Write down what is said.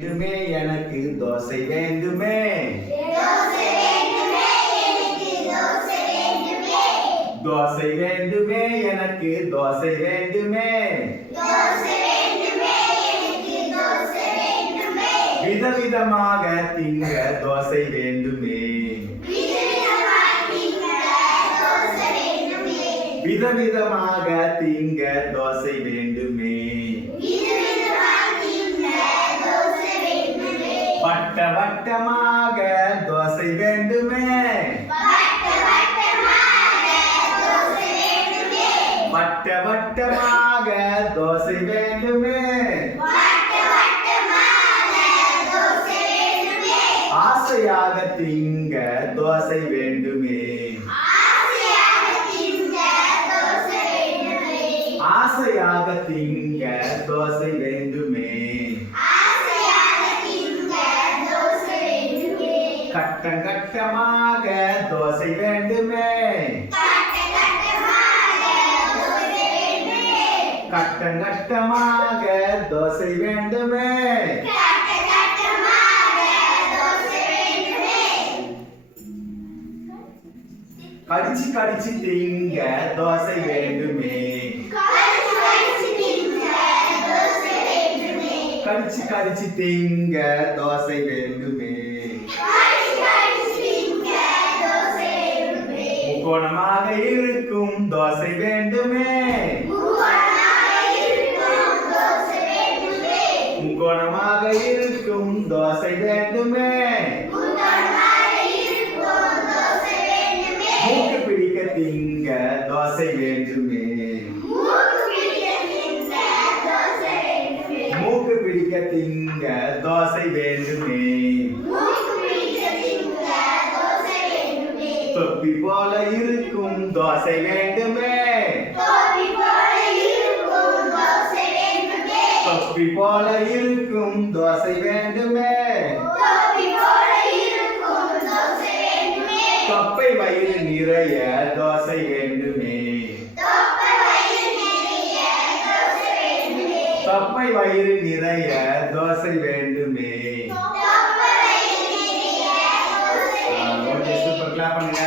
வேண்டுமே எனக்கு தோசை வேண்டுமே. தோசை வேண்டுமே எனக்கு தோசை வேண்டுமே. விதவிதமாக திங்க தோசை வேண்டுமே. விதவிதமாக திங்க தோசை வேண்டுமே. வட்ட வட்டமாக தோசை வேண்டுமே. வட்ட வட்டமாக தோசை வேண்டுமே. ஆசையாக திங்க தோசை வேண்டுமே. ஆசையாக திங்க தோசை வேண்டுமே. கட்டம் கட்டமாக தோசை வேண்டுமே. கட்டம் கட்டமாக தோசை வேண்டுமே. கடிச்சு கடிச்சு திங்க தோசை வேண்டுமே. கடிச்சு கடிச்சு திங்க தோசை வேண்டுமே. முக்கோணமாக இருக்கும் தோசை வேண்டுமே. முக்கோணமாக இருக்கும் தோசை வேண்டுமே. மூக்கு பிடிக்க திங்க தோசை வேண்டுமே. மூக்கு பிடிக்க திங்க தோசை வேண்டுமே. தொப்பி போல இருக்கும் தோசை வேண்டுமே. தொப்பி போல இருக்கும் தோசை வேண்டுமே. தொப்பை வயிறு நிறைய தோசை வேண்டுமே. தொப்பை வயிறு நிறைய தோசை வேண்டுமே. கிளாப் பண்ணுங்க.